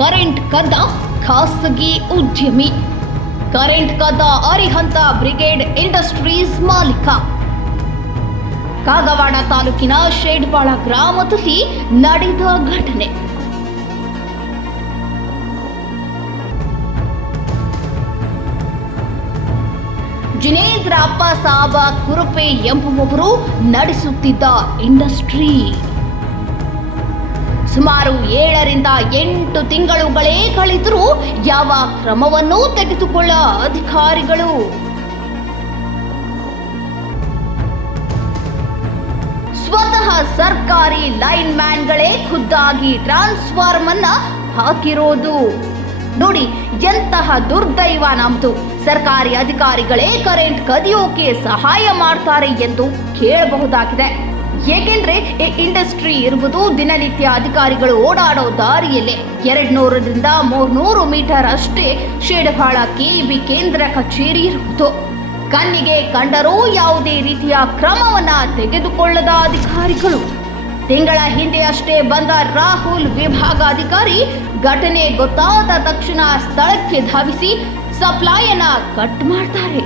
Current ಕದ್ದ ಖಾಸಗಿ ಉದ್ಯಮಿ. ಕರೆಂಟ್ ಕದ್ದ ಅರಿಹಂತ ಬ್ರಿಗೇಡ್ ಇಂಡಸ್ಟ್ರೀಸ್ ಮಾಲೀಕ. ಕಾಗವಾಡ ತಾಲೂಕಿನ ಶೇಡ್ಪಾಳ ಗ್ರಾಮದಲ್ಲಿ ನಡೆದ ಘಟನೆ. ಜಿನೇಂದ್ರ ಅಪ್ಪಸಾಬ ಕುರುಪೆ ಎಂಬುವವರು ನಡೆಸುತ್ತಿದ್ದ ಇಂಡಸ್ಟ್ರಿ. ಸುಮಾರು 7 ರಿಂದ 8 ತಿಂಗಳುಗಳೇ ಕಳೆದರೂ ಯಾವ ಕ್ರಮವನ್ನೂ ತೆಗೆದುಕೊಳ್ಳ ಅಧಿಕಾರಿಗಳು. ಸ್ವತಃ ಸರ್ಕಾರಿ ಲೈನ್ ಮ್ಯಾನ್ಗಳೇ ಖುದ್ದಾಗಿ ಟ್ರಾನ್ಸ್ಫಾರ್ಮರ್ನ ಹಾಕಿರೋದು. ನೋಡಿ ಎಂತಹ ದುರ್ದೈವ ನಮ್ದು. ಸರ್ಕಾರಿ ಅಧಿಕಾರಿಗಳೇ ಕರೆಂಟ್ ಕದಿಯೋಕೆ ಸಹಾಯ ಮಾಡ್ತಾರೆ ಎಂದು ಕೇಳಬಹುದಾಗಿದೆ. ಏಕೆಂದ್ರೆ ಈ ಇಂಡಸ್ಟ್ರಿ ಇರುವುದು ದಿನನಿತ್ಯ ಅಧಿಕಾರಿಗಳು ಓಡಾಡೋ ದಾರಿಯಲ್ಲೇ 200 ರಿಂದ 300 ಮೀಟರ್ ಅಷ್ಟೇ ಶೇಡಪಾಳ ಕೆಇಬಿ ಕೇಂದ್ರ ಕಚೇರಿ ಇರುವುದು. ಕಣ್ಣಿಗೆ ಕಂಡರೂ ಯಾವುದೇ ರೀತಿಯ ಕ್ರಮವನ್ನ ತೆಗೆದುಕೊಳ್ಳದ ಅಧಿಕಾರಿಗಳು. ತಿಂಗಳ ಹಿಂದೆ ಅಷ್ಟೇ ಬಂದ ರಾಹುಲ್ ವಿಭಾಗಾಧಿಕಾರಿ ಘಟನೆ ಗೊತ್ತಾದ ತಕ್ಷಣ ಸ್ಥಳಕ್ಕೆ ಧಾವಿಸಿ ಸಪ್ಲೈಯನ್ನ ಕಟ್ ಮಾಡ್ತಾರೆ.